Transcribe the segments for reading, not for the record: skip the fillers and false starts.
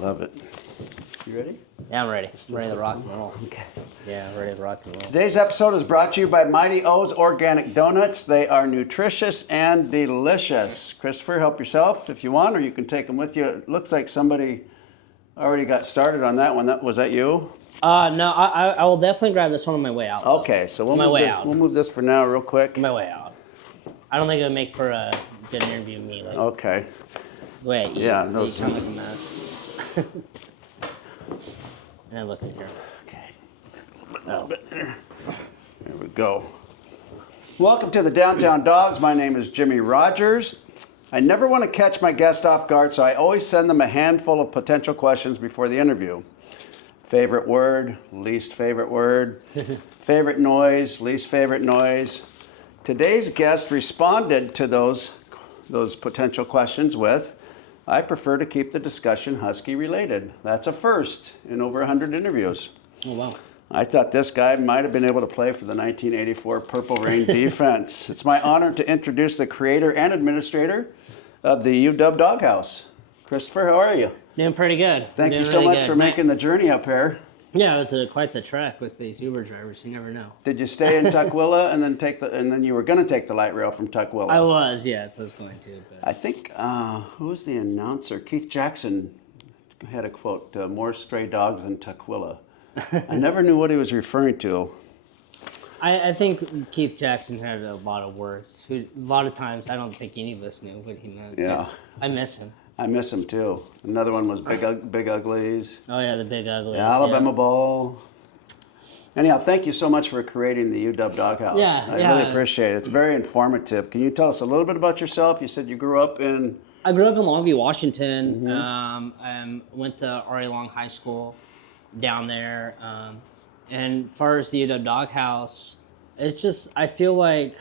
Love it. You ready? Yeah, I'm ready. I'm ready to rock and roll. Okay. Yeah, ready to rock and roll. Today's episode is brought to you by Mighty O's Organic Donuts. They are nutritious and delicious. Christopher, help yourself if you want, or you can take them with you. It looks like somebody already got started on that one. Was that you? No, I will definitely grab this one on my way out. Okay, so we'll move this for now real quick. On my way out. I don't think it would make for a good interview with me. Like, Okay. the way I eat. Yeah, I those- eat kind of like a mess. And I look in here. Okay. A little bit there. There we go. Welcome to the Downtown Dogs. My name is Jimmy Rogers. I never want to catch my guest off guard, so I always send them a handful of potential questions before the interview. Favorite word, least favorite word, favorite noise, least favorite noise. Today's guest responded to those potential questions with, I prefer to keep the discussion Husky related. That's a first in over 100 interviews. Oh, wow. I thought this guy might have been able to play for the 1984 Purple Rain defense. It's my honor to introduce the creator and administrator of the UDUB Dawg. Christopher, how are you? Doing pretty good. Thank you so much for making the journey up here. Yeah, it was quite the trek with these Uber drivers. You never know. Did you stay in Tukwila and then you were going to take the light rail from Tukwila? I was, yes, I was going to. But I think who was the announcer? Keith Jackson had a quote: "More stray dogs than Tukwila." I never knew what he was referring to. I think Keith Jackson had a lot of words. A lot of times, I don't think any of us knew what he meant. Yeah. I miss him. I miss him too. Another one was Big Uglies. Oh yeah, the Big Uglies. The Alabama Bowl. Anyhow, thank you so much for creating the UDUB Dawg. Yeah, I really appreciate it. It's very informative. Can you tell us a little bit about yourself? You said you grew up in... I grew up in Longview, Washington. Went to R.A. Long High School down there. And as far as the UDUB Dawg, it's just, I feel like,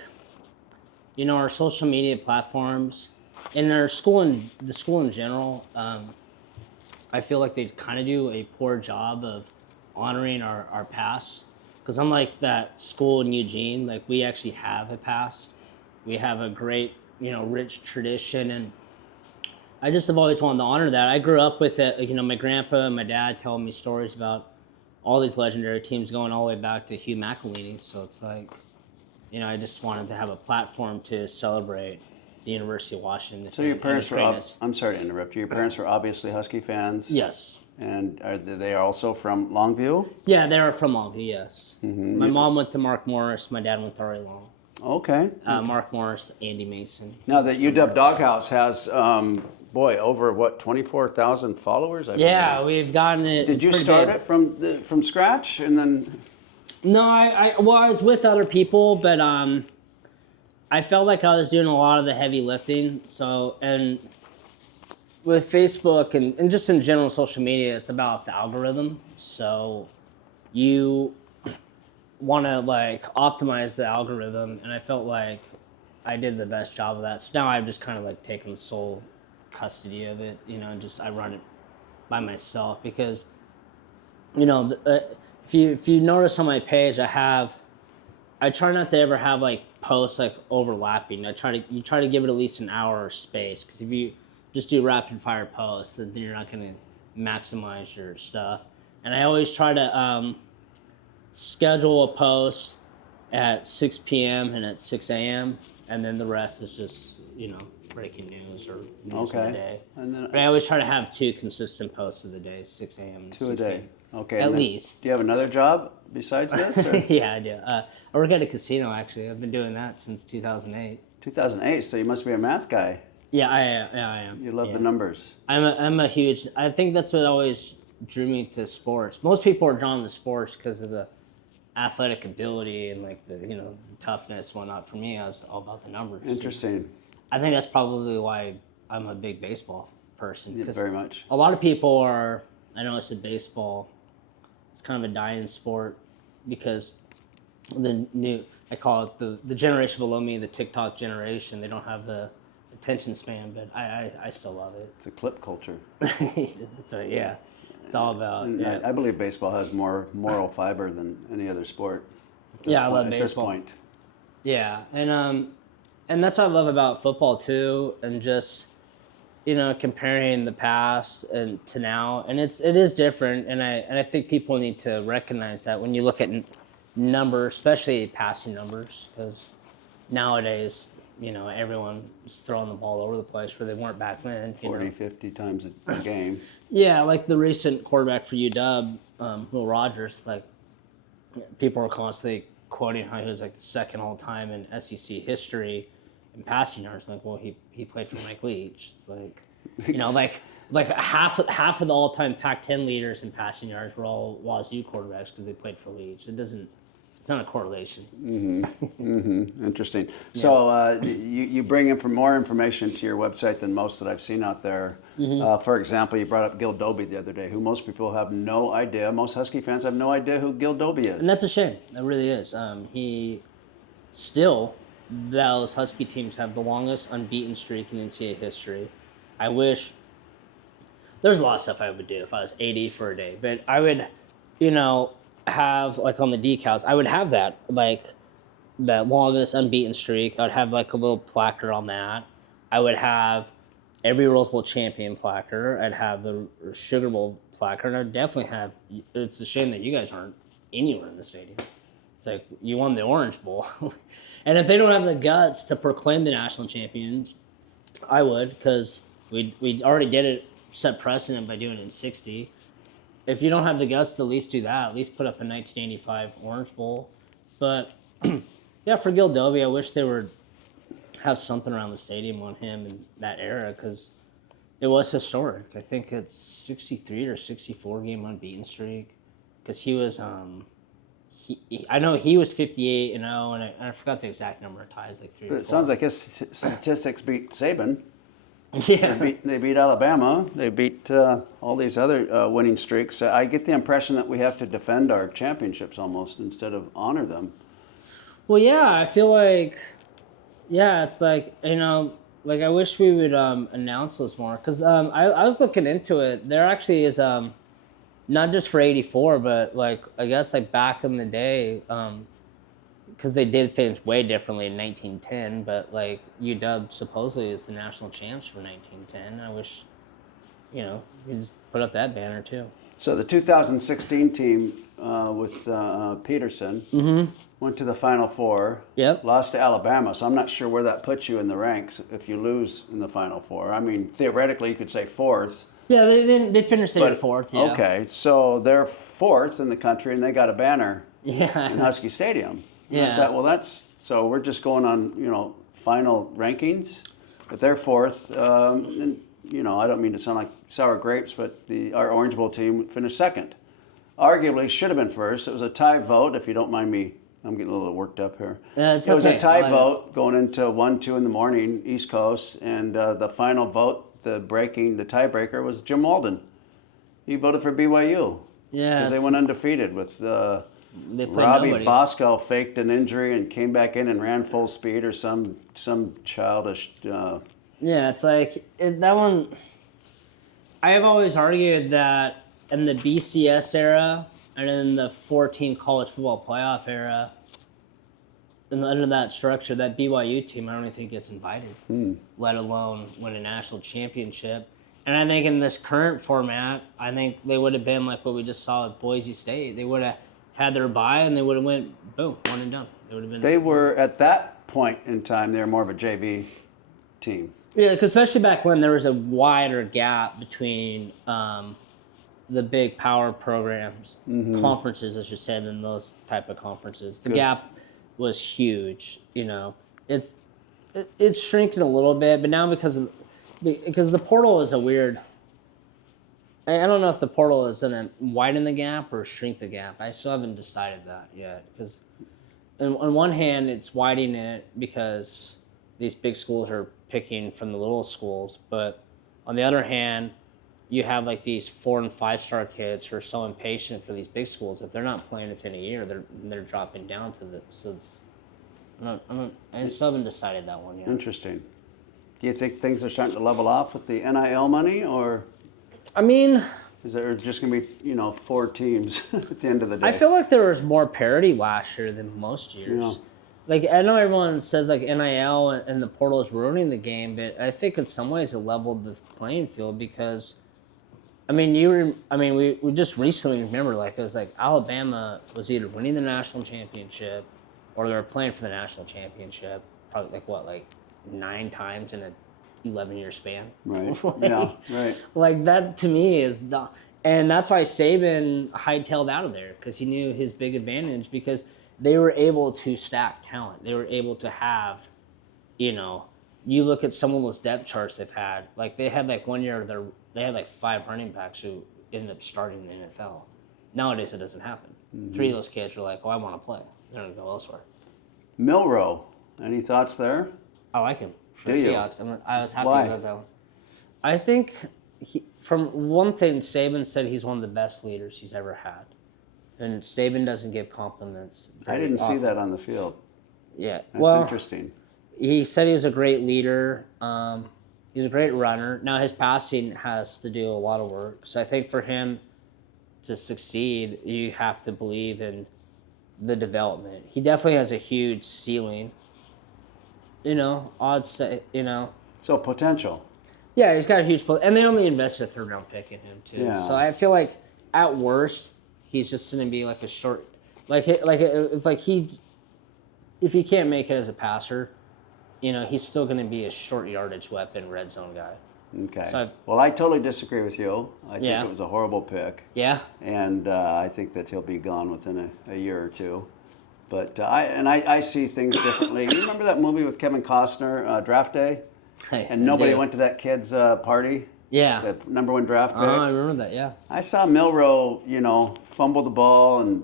you know, our social media platforms and our school and the school in general, I feel like they kind of do a poor job of honoring our past. Because unlike that school in Eugene, like, we actually have a past. We have a great, you know, rich tradition, and I just have always wanted to honor that. I grew up with it, you know, my grandpa and my dad telling me stories about all these legendary teams going all the way back to Hugh McElhenny. So it's like, you know, I just wanted to have a platform to celebrate the University of Washington. So your parents were, I'm sorry to interrupt you, your parents were obviously Husky fans? Yes. And are they also from Longview? Yeah, they are from Longview, yes. Mm-hmm. My mom went to Mark Morris, my dad went to R.A. Long. Okay. Mark Morris, Andy Mason. Now the UDUB Dawg has, over 24,000 followers? Yeah, we've gotten it. Did you start it from scratch and then? No, I was with other people, but I felt like I was doing a lot of the heavy lifting. So, and with Facebook and just in general social media, it's about the algorithm. So you want to like optimize the algorithm, and I felt like I did the best job of that. So now I've just kind of like taken sole custody of it, you know, and just I run it by myself because, you know, if you notice on my page, I try not to ever have like posts like overlapping. You try to give it at least an hour of space, because if you just do rapid fire posts, then you're not going to maximize your stuff. And I always try to schedule a post at 6 p.m. and at 6 a.m. and then the rest is just, you know, breaking news or news of the day. And then, but I always try to have 2 consistent posts of the day, 6 a.m. and 6 p.m. Okay. At least. Do you have another job besides this? Or? Yeah, I do. I work at a casino, actually. I've been doing that since 2008. 2008, so you must be a math guy. Yeah, I am. You love the numbers. I'm a huge, I think that's what always drew me to sports. Most people are drawn to sports because of the athletic ability and like the, you know, the toughness, whatnot. For me, I was all about the numbers. Interesting. I think that's probably why I'm a big baseball person. Yeah, very much. A lot of people are, I know it's baseball, it's kind of a dying sport because I call it the generation below me, the TikTok generation, they don't have the attention span, but I still love it. It's a clip culture. It's all about. Yeah. I believe baseball has more moral fiber than any other sport. I love baseball. At this point. Yeah, and that's what I love about football too, and just, comparing the past and to now, and it is different, and I think people need to recognize that when you look at numbers, especially passing numbers, because nowadays, everyone is throwing the ball over the place where they weren't back then. 40, 50 times a game. Yeah, like the recent quarterback for UW, Will Rogers, like people were constantly quoting how he was like the second all time in SEC history in passing yards. Like, well, he played for Mike Leach. It's like, like half of the all time Pac-10 leaders in passing yards were all Wazoo quarterbacks because they played for Leach. It's not a correlation. Interesting. So you bring in more information to your website than most that I've seen out there. For example, you brought up Gil Dobie the other day, who most people have no idea. Most Husky fans have no idea who Gil Dobie is. And that's a shame. That really is. Those Husky teams have the longest unbeaten streak in NCAA history. I wish there's a lot of stuff I would do if I was 80 for a day, but I would, have like on the decals, I would have that longest unbeaten streak. I'd have like a little placard on that. I would have every Rose Bowl champion placard. I'd have the Sugar Bowl placard. And I'd definitely have. It's a shame that you guys aren't anywhere in the stadium. It's like you won the Orange Bowl, and if they don't have the guts to proclaim the national champions, I would, because we already did it, set precedent by doing it in '60. If you don't have the guts to at least do that, at least put up a 1985 Orange Bowl. But yeah, for Gil Dobie, I wish they would have something around the stadium on him in that era, because it was historic. I think it's 63 or 64 game unbeaten streak, because he was I know he was 58-0, and I forgot the exact number of ties, like 3 or 4. But it sounds like his statistics beat Saban. Yeah. They beat Alabama. They beat all these other winning streaks. I get the impression that we have to defend our championships almost instead of honor them. Well, yeah, I feel like, it's like, like I wish we would announce those more, because I was looking into it. There actually is not just for '84, but like I guess like back in the day, because they did things way differently in 1910, but like UW supposedly is the national champs for 1910. I wish, we just put up that banner too. So the 2016 team with Peterson went to the Final Four. Yep. Lost to Alabama, so I'm not sure where that puts you in the ranks if you lose in the Final Four. I mean, theoretically, you could say fourth. Yeah, they finished in fourth. Yeah. Okay, so they're fourth in the country, and they got a banner in Husky Stadium. Yeah. I thought, so we're just going on, final rankings, but they're fourth. And, I don't mean to sound like sour grapes, but our Orange Bowl team finished second. Arguably should have been first. It was a tie vote, if you don't mind me. I'm getting a little worked up here. Yeah, it was a tie vote going into 1, 2 in the morning, East Coast, and the final vote, the tiebreaker, was Jim Walden. He voted for BYU. Yeah. Because they went undefeated with Robbie nobody. Bosco faked an injury and came back in and ran full speed, or some childish. Yeah, it's like that one. I have always argued that in the BCS era and in the 14 college football playoff era, and under that structure, that BYU team, I don't even think gets invited, let alone win a national championship. And I think in this current format, I think they would have been like what we just saw at Boise State. They would have had their bye, and they would have went, boom, one and done. They would have been. They were, at that point in time, they were more of a JV team. Yeah, because especially back when there was a wider gap between the big power programs, conferences, I should say, than those type of conferences. The gap was huge. It's shrinking a little bit, but now because the portal is a weird. I don't know if the portal is going to widen the gap or shrink the gap. I still haven't decided that yet. Because on one hand, it's widening it because these big schools are picking from the little schools. But on the other hand, you have like these 4- and 5-star kids who are so impatient for these big schools. If they're not playing within a year, they're dropping down to the. So it's, I still haven't decided that one yet. Interesting. Do you think things are starting to level off with the NIL money, or? I mean, is there just going to be 4 teams at the end of the day? I feel like there was more parity last year than most years. like I know everyone says like NIL and the portal is ruining the game, but I think in some ways it leveled the playing field because, I mean, we just recently remember like it was like Alabama was either winning the national championship, or they were playing for the national championship, probably like 9 times in a 11-year span. Right. Like, Yeah. Right. Like that to me is dumb. And that's why Saban hightailed out of there because he knew his big advantage because they were able to stack talent. They were able to have, you look at some of those depth charts they've had. Like they had like 1 year they had like 5 running backs who ended up starting in the NFL. Nowadays it doesn't happen. 3 of those kids are like, oh, I want to play. They're gonna go elsewhere. Milroe, any thoughts there? I like him. For Do the you? Seahawks. I was happy Why? with them. I think from one thing, Saban said he's one of the best leaders he's ever had. And Saban doesn't give compliments. I didn't often. see that on the field. Yeah. That's interesting. He said he was a great leader. He's a great runner. Now his passing has to do a lot of work. So I think for him to succeed, you have to believe in the development. He definitely has a huge ceiling. I'd say, So potential. Yeah, he's got a huge and they only invested a 3rd-round pick in him too. Yeah. So I feel like at worst he's just going to be like a short, if he can't make it as a passer, he's still going to be a short yardage weapon, red zone guy. Okay. So well, I totally disagree with you. I think Yeah. it was a horrible pick. Yeah. And I think that he'll be gone within a year or two. But I see things differently. You remember that movie with Kevin Costner, Draft Day? And nobody went to that kid's party? Yeah. The #1 draft pick? I remember that. Yeah. I saw Milroe, fumble the ball and,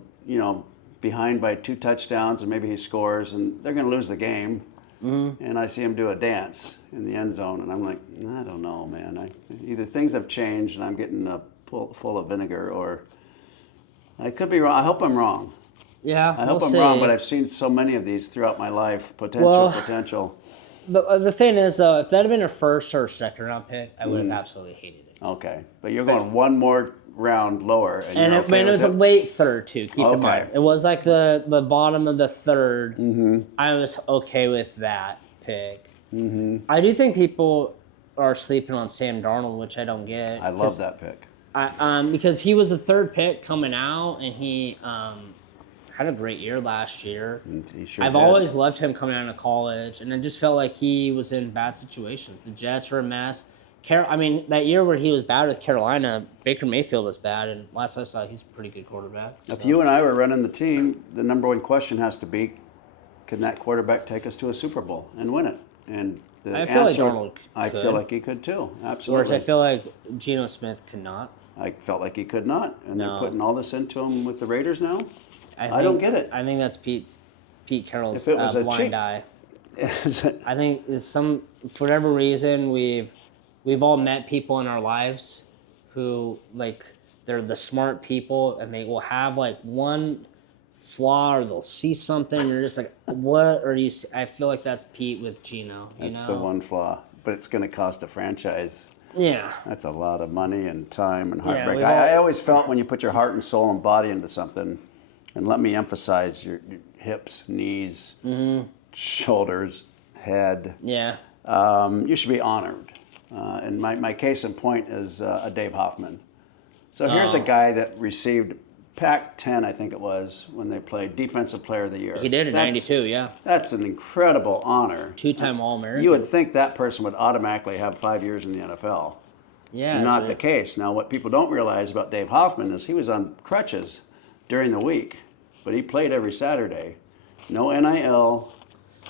behind by 2 touchdowns, and maybe he scores, and they're going to lose the game. Mm-hmm. And I see him do a dance in the end zone, and I'm like, I don't know, man. Either things have changed and I'm getting full of vinegar, or I could be wrong. I hope I'm wrong. Yeah. I hope I'm wrong, but I've seen so many of these throughout my life. Potential. But the thing is, though, if that had been a 1st or 2nd-round pick, I would have absolutely hated it. Okay, but you're going one more round lower, and it was a late 3rd too. Keep in mind, it was like the bottom of the 3rd. Mm-hmm. I was okay with that pick. Mm-hmm. I do think people are sleeping on Sam Darnold, which I don't get. I love that pick. Because he was the 3rd pick coming out, and he had a great year last year. He sure I've did. always loved him coming out of college, and I just felt like he was in bad situations. The Jets were a mess. That year where he was bad with Carolina, Baker Mayfield was bad, and last I saw, he's a pretty good quarterback. So. If you and I were running the team, the #1 question has to be, can that quarterback take us to a Super Bowl and win it? And the I feel like answer, Darnold I could. feel like he could too, absolutely. Whereas I feel like Geno Smith could not. I felt like he could not, and No. they're putting all this into him with the Raiders now? I don't get it. I think that's Pete Carroll's If it was a blind cheap- eye. I think it's for whatever reason, we've all met people in our lives who, like, they're the smart people, and they will have, like, one flaw, or they'll see something, and you're just like, what are you... I feel like that's Pete with Geno, That's the one flaw, but it's going to cost a franchise. Yeah. That's a lot of money and time and Yeah, heartbreak. we've I all- always felt when you put your heart and soul and body into something, and let me emphasize your hips, knees, shoulders, head, Yeah. you should be honored. And my case in point is Dave Hoffman. So here's a guy that received Pac-10, I think it was, when they played Defensive Player of the Year. He did in '92, yeah. That's an incredible honor. 2-time All-American. You would think that person would automatically have 5 years in the NFL. Yeah. Not the case. Now, what people don't realize about Dave Hoffman is he was on crutches during the week, but he played every Saturday. No NIL.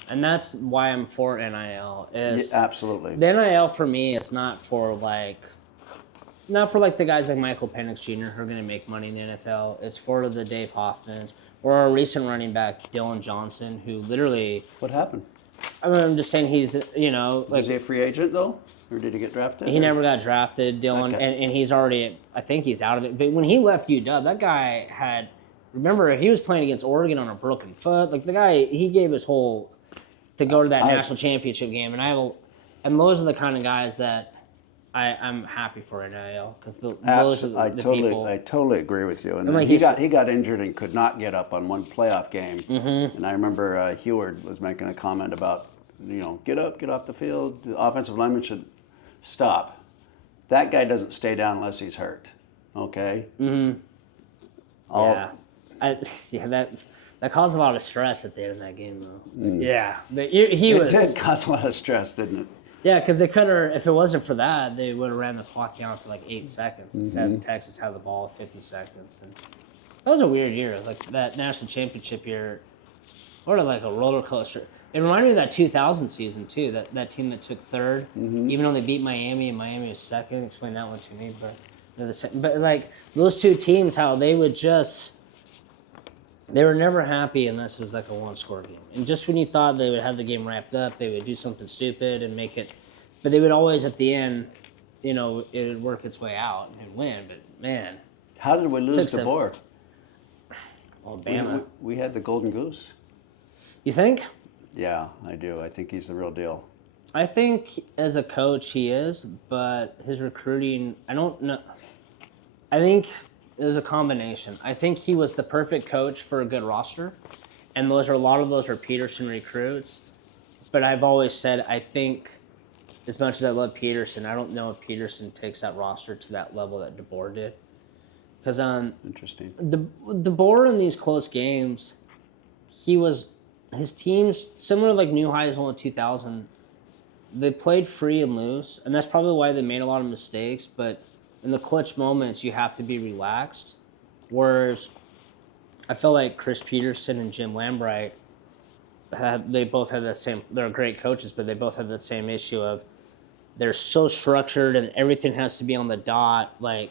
And that's why I'm for NIL. Is Absolutely. The NIL for me is not for the guys like Michael Penix Jr. who are going to make money in the NFL. It's for the Dave Hoffmans or our recent running back Dylan Johnson, who literally. What happened? I'm just saying he's Is he a free agent though, or did he get drafted? He never got drafted, Dylan, Okay. and he's already. I think he's out of it. But when he left UW, that guy had. Remember, he was playing against Oregon on a broken foot. Like the guy, he gave his whole to go to that national championship game, and those are the kind of guys that I'm happy for NIL because those are I the totally, people. I totally agree with you. And like he you got injured and could not get up on one playoff game. Mm-hmm. And I remember Heward was making a comment about, get up, get off the field. The offensive lineman should stop. That guy doesn't stay down unless he's hurt. Okay. Mm-hmm. That caused a lot of stress at the end of that game, though. Yeah, but It did cause a lot of stress, didn't it? Yeah, because they could have. If it wasn't for that, they would have ran the clock down to like 8 seconds instead of Texas had the ball at 50 seconds. And that was a weird year, like that national championship year. Sort of like a roller coaster. It reminded me of that 2000 season too. That team that took third, even though they beat Miami and Miami was second. Explain that one to me, but they're the same. But like those two teams, how they would just. They were never happy unless it was like a one-score game. And just when you thought they would have the game wrapped up, they would do something stupid and make it. But they would always, at the end, it would work its way out and win. But man, how did we lose to DeBoer? Alabama. We had the golden goose. You think? Yeah, I do. I think he's the real deal. I think as a coach he is, but his recruiting, I don't know. I think it was a combination. I think he was the perfect coach for a good roster, and a lot of those are Peterson recruits. But I've always said I think, as much as I love Peterson, I don't know if Peterson takes that roster to that level that DeBoer did. Because interesting. DeBoer in these close games, his teams similar like New Heisel in 2000. They played free and loose, and that's probably why they made a lot of mistakes. But in the clutch moments, you have to be relaxed. Whereas I felt like Chris Peterson and Jim Lambright, they both had the same, they're great coaches, but they both have the same issue of they're so structured and everything has to be on the dot, and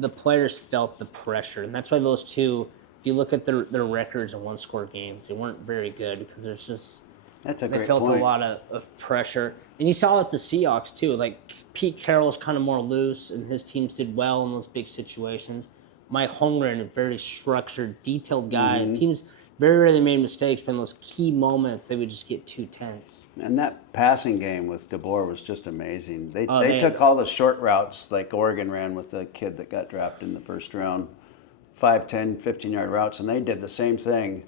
the players felt the pressure. And that's why those two, if you look at their records in one-score games, they weren't very good because there's just, that's a great they felt point. a lot of pressure. And you saw it at the Seahawks, too. Like, Pete Carroll's kind of more loose, and his teams did well in those big situations. Mike Holmgren, a very structured, detailed guy. Teams very rarely made mistakes, but in those key moments, they would just get too tense. And that passing game with DeBoer was just amazing. They took all the short routes like Oregon ran with the kid that got drafted in the first round, 5, 10, 15-yard routes, and they did the same thing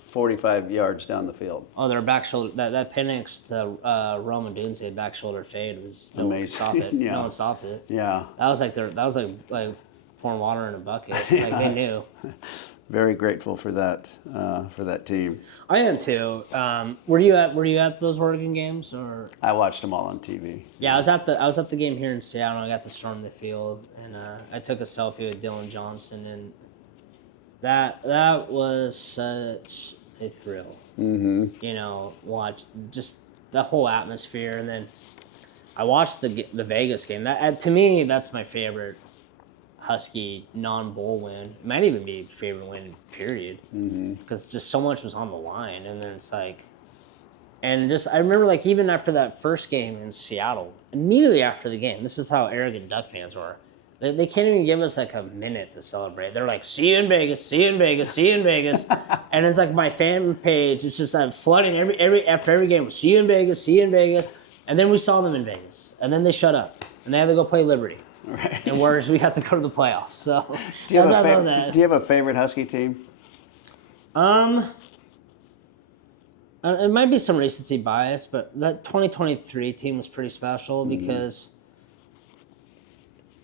45 yards down the field. Oh, their back shoulder, that Penix to Roman Dunze back shoulder fade was no one could stop it. Yeah. No one stopped it. Yeah. That was like pouring water in a bucket. Like they knew. Very grateful for that team. I am too. Were you at those Oregon games or? I watched them all on TV. Yeah, I was at the game here in Seattle. I got to storm the field, and I took a selfie with Dylan Johnson, and that was such a thrill. Watch just the whole atmosphere, and then I watched the Vegas game. That to me, that's my favorite Husky non-bowl win. It might even be favorite win, period. Because just so much was on the line, and then it's like, and just I remember like even after that first game in Seattle, immediately after the game, this is how arrogant Duck fans were. They can't even give us like a minute to celebrate. They're like, see you in Vegas, see you in Vegas, see you in Vegas. And it's like my fan page, it's just flooding after every game. See you in Vegas, see you in Vegas. And then we saw them in Vegas. And then they shut up. And they had to go play Liberty. Right. And whereas we got to go to the playoffs. So do you have a favorite Husky team? It might be some recency bias, but that 2023 team was pretty special because,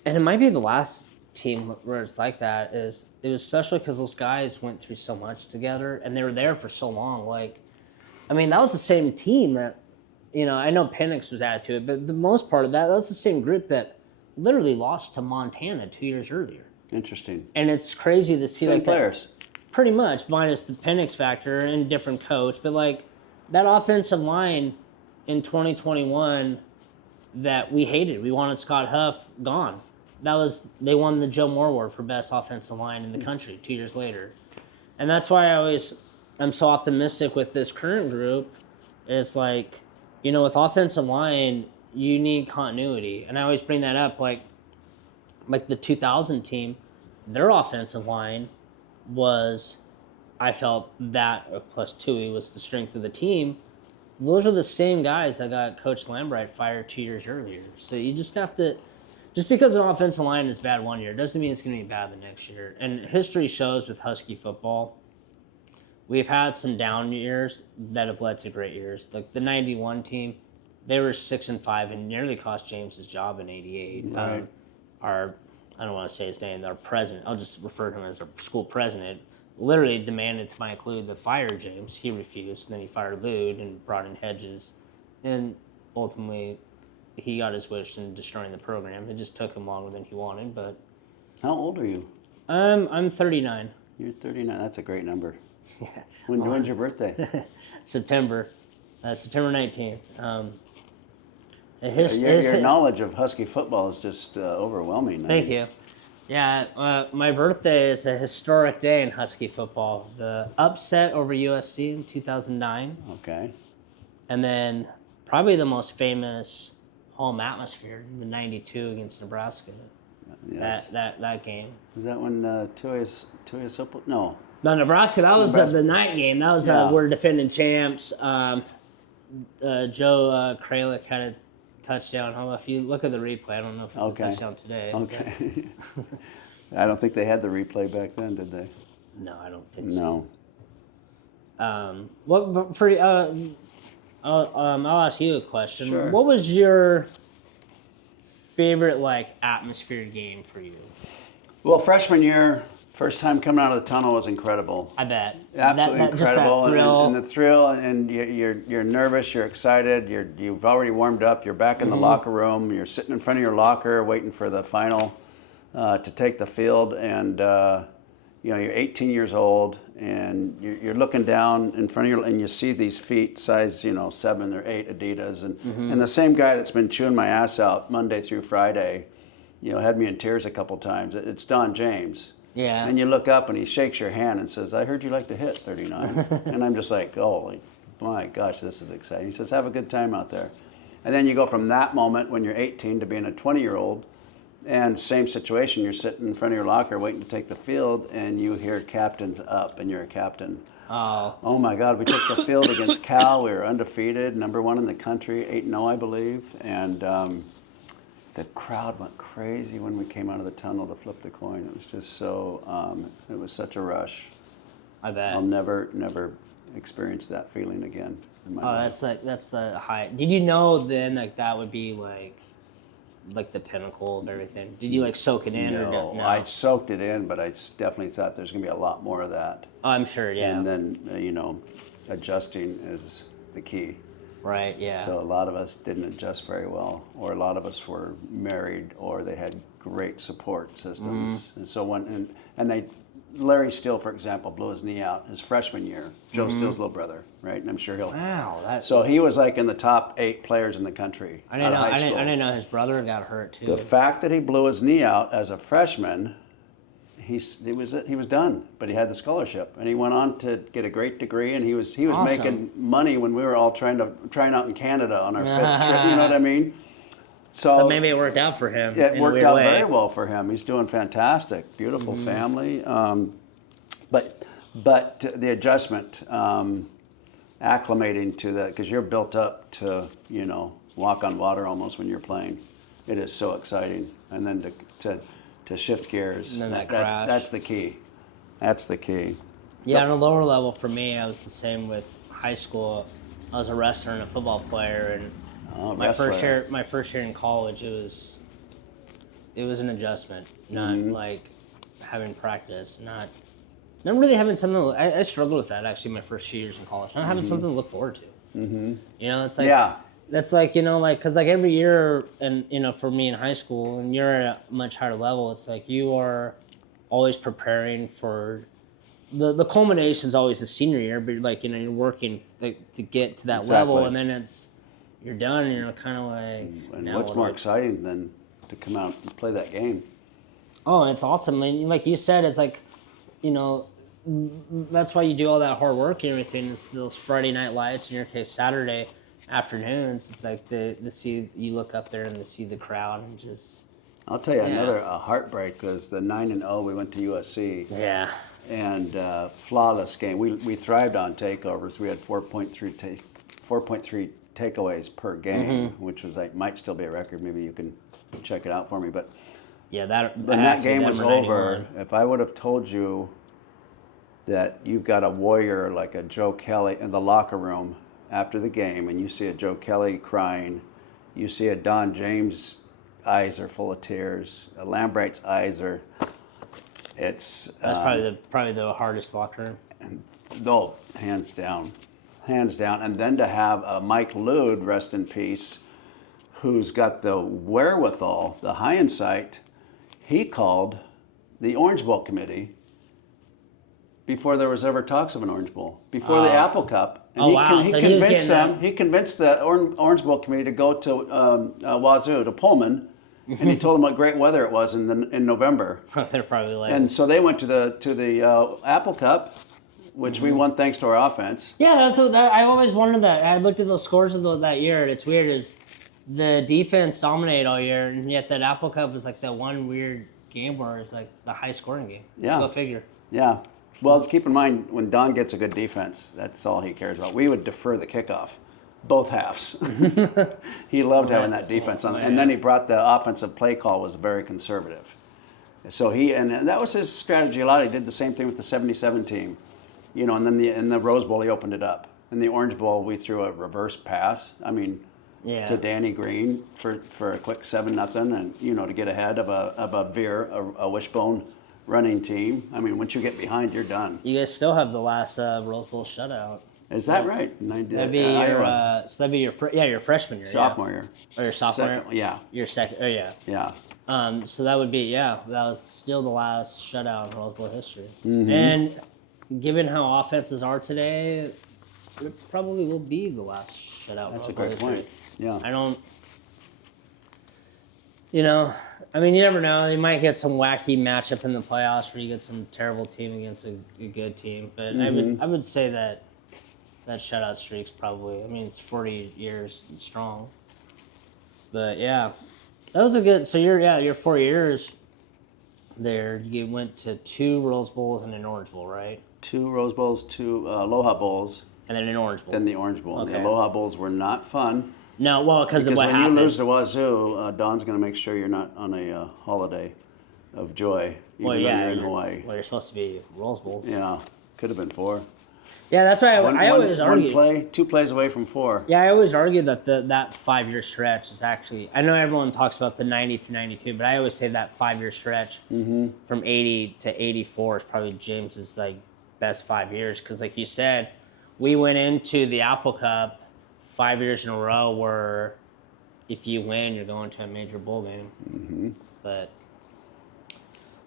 and it might be the last team where it's like that, it was special because those guys went through so much together and they were there for so long. Like, I mean, that was the same team that, I know Penix was added to it, but the most part of that was the same group that literally lost to Montana 2 years earlier. Interesting. And it's crazy to see same like players. Pretty much, minus the Penix factor and different coach, but like that offensive line in 2021 that we hated. We wanted Scott Huff gone. They won the Joe Moore Award for best offensive line in the country 2 years later. And that's why I'm so optimistic with this current group. It's like, with offensive line, you need continuity. And I always bring that up, like the 2000 team, their offensive line was, I felt that plus Tui was the strength of the team. those are the same guys that got Coach Lambright fired 2 years earlier. So you just have to, just because an offensive line is bad one year doesn't mean it's going to be bad the next year. And history shows with Husky football, we've had some down years that have led to great years. Like the '91 team, they were 6-5 and nearly cost James his job in '88. Right. I don't want to say his name. Our president, I'll just refer to him as our school president, literally demanded to Mike Lude to fire James. He refused. And then he fired Lude and brought in Hedges, and ultimately, he got his wish in destroying the program. It just took him longer than he wanted. But How old are you? I'm 39. You're 39. That's a great number. Yeah. When's your birthday? September 19th. Your knowledge of Husky football is just overwhelming. Thank you. Yeah, my birthday is a historic day in Husky football. The upset over USC in 2009, Okay. and then probably the most famous home atmosphere, the '92 against Nebraska. Yes. That game. Was that when Tuia Sopel? No. No, Nebraska. That was Nebraska. the night game. That was Yeah. we're defending champs. Joe Kralik had a touchdown. Although if you look at the replay, I don't know if it's Okay. a touchdown today. Okay. I don't think they had the replay back then, did they? No, I don't think so. No. What for? I'll ask you a question. Sure. What was your favorite atmosphere game for you? Well, freshman year, first time coming out of the tunnel was incredible. I bet. Absolutely Just that incredible, thrill. and the thrill, and you're nervous, you're excited, you've already warmed up, you're back in the locker room, you're sitting in front of your locker waiting for the final to take the field, and you're 18 years old, and you're looking down in front of you, and you see these feet, size 7 or 8 Adidas, and the same guy that's been chewing my ass out Monday through Friday, had me in tears a couple times. It's Don James. Yeah. And you look up and he shakes your hand and says, "I heard you like to hit 39." And I'm just like, "Oh my gosh, this is exciting." He says, "Have a good time out there." And then you go from that moment when you're 18 to being a 20-year-old, and same situation, you're sitting in front of your locker waiting to take the field, and you hear "Captain's up," and you're a captain. Oh my God, we took the field against Cal. We were undefeated, #1 in the country, 8-0, I believe. And the crowd went crazy when we came out of the tunnel to flip the coin. It was just so, it was such a rush. I bet. I'll never experience that feeling again in my life. That's the high. Did you know then that would be like the pinnacle of everything? Did you soak it in? No, I soaked it in, but I definitely thought there's going to be a lot more of that. Oh, I'm sure, yeah. And then, adjusting is the key. Right, yeah. So a lot of us didn't adjust very well, or a lot of us were married, or they had great support systems. And so Larry Steele, for example, blew his knee out his freshman year. Joe Steele's little brother, right? And I'm sure he'll. Wow, So he was in the top 8 players in the country. I didn't know. High school. I didn't know his brother got hurt too. The fact that he blew his knee out as a freshman, he was done. But he had the scholarship, and he went on to get a great degree. And he was Awesome. making money when we were all trying out in Canada on our 5th trip. You know what I mean? So maybe it worked out for him. It in a worked weird out way. very well for him. He's doing fantastic. Beautiful family. But the adjustment, acclimating to that, because you're built up to walk on water almost when you're playing. It is so exciting, and then to shift gears. And then that crash. That's the key. That's the key. Yeah, on a lower level for me, I was the same with high school. I was a wrestler and a football player, and my first year in college, it was an adjustment, not like having practice, not really having something. I struggled with that actually my first few years in college. Not having something to look forward to. It's like that's because every year, and for me in high school, and you're at a much higher level, it's like you are always preparing for the culmination is always the senior year, but you're working to get to that level, and then you're done, and you're kind of like. And what's more exciting than to come out and play that game? Oh, it's awesome, and like you said, it's like, that's why you do all that hard work and everything. It's those Friday night lights, in your case Saturday afternoons. It's like you look up there and to see the crowd and just. I'll tell you another heartbreak was the 9-0. We went to USC. Yeah. And flawless game. We thrived on takeovers. We had 4.3 4.3 takeaways per game, which was like might still be a record. Maybe you can check it out for me. But Yeah, that when that has to be game was Denver over, 91. if I would have told you that you've got a warrior like a Joe Kelly in the locker room after the game, and you see a Joe Kelly crying, you see a Don James eyes are full of tears, a Lambright's eyes are. It's That's probably the hardest locker room. no, hands down, and then to have a Mike Lude, rest in peace, who's got the wherewithal, the hindsight, he called the Orange Bowl committee before there was ever talks of an Orange Bowl, before the Apple Cup. And So he was getting that. He convinced the Orange Bowl committee to go to Wazoo, to Pullman, and he told them what great weather it was in November. They're probably like. And so they went to the Apple Cup, which we won thanks to our offense. Yeah, I always wondered that. I looked at those scores of that year, and it's weird. Is the defense dominated all year, and yet that Apple Cup was like that one weird game where it's like the high scoring game. Yeah. Go figure. Yeah. Well, keep in mind, when Don gets a good defense, that's all he cares about. We would defer the kickoff, both halves. He loved having that defense on. And then he brought the offensive play call was very conservative. So and that was his strategy a lot. He did the same thing with the 77 team. You know, and then in the Rose Bowl, he opened it up. In the Orange Bowl, we threw a reverse pass. I mean, to Danny Green for a quick 7-0, and to get ahead of a veer, a wishbone running team. I mean, once you get behind, you're done. You guys still have the last Rose Bowl shutout. Is that right? That'd be your freshman year. Sophomore year. Or your sophomore year? Second, yeah. Your second. Oh yeah. Yeah. So that would be that was still the last shutout in Rose Bowl history. And given how offenses are today, it probably will be the last shutout. That's in a Rose Bowl great history. point. Yeah. I don't. I mean, you never know. You might get some wacky matchup in the playoffs where you get some terrible team against a good team. But I would say that shutout streak's probably. I mean, it's 40 years strong. But yeah, that was a good. So your 4 years there, you went to 2 Rose Bowls and an Orange Bowl, right? 2 Rose Bowls, 2 Aloha Bowls. And then an Orange Bowl. Then the Orange Bowl. Okay. The Aloha Bowls were not fun. No, well, because of what when happened. you lose to Wazoo, Don's going to make sure you're not on a holiday of joy, even though you're in Hawaii. Well, you're supposed to be Rose Bowls. Yeah, could have been 4. Yeah, that's why I always argue. 2 plays away from 4. Yeah, I always argue that that 5-year stretch is actually. I know everyone talks about the 90 through 92, but I always say that 5-year stretch from 80 to 84 is probably James's best 5 years because, like you said, we went into the Apple Cup 5 years in a row where if you win, you're going to a major bowl game. But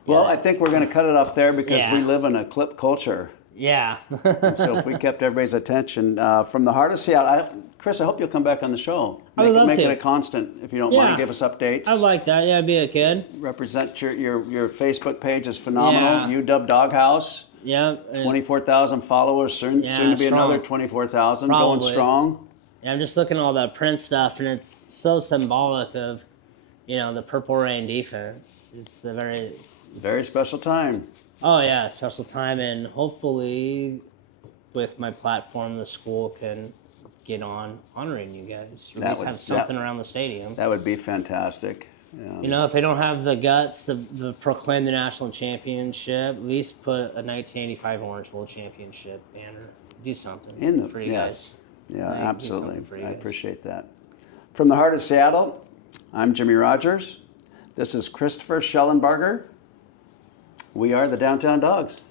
well, I think we're going to cut it off there because we live in a clip culture. Yeah. And so if we kept everybody's attention from the heart of Seattle, Kris, I hope you'll come back on the show. I would love make to. it a constant if you don't mind. Give us updates. I'd like that. Yeah, it'd be a kid. Represent your Facebook page is phenomenal. UDUB Doghouse. Yeah. 24,000 followers. Soon to be strong. another 24,000. Going strong. Yeah, I'm just looking at all that print stuff, and it's so symbolic of, the Purple Rain defense. It's a very special time. Oh yeah, special time, and hopefully, with my platform, the school can get on honoring you guys. Or at least have something around the stadium. That would be fantastic. If they don't have the guts to proclaim the national championship, at least put a 1985 Orange Bowl championship banner. Do something for you guys. Yeah, absolutely. I appreciate that. From the heart of Seattle, I'm Jimmy Rogers. This is Kris Shellenbarger. We are the Downtown Dogs.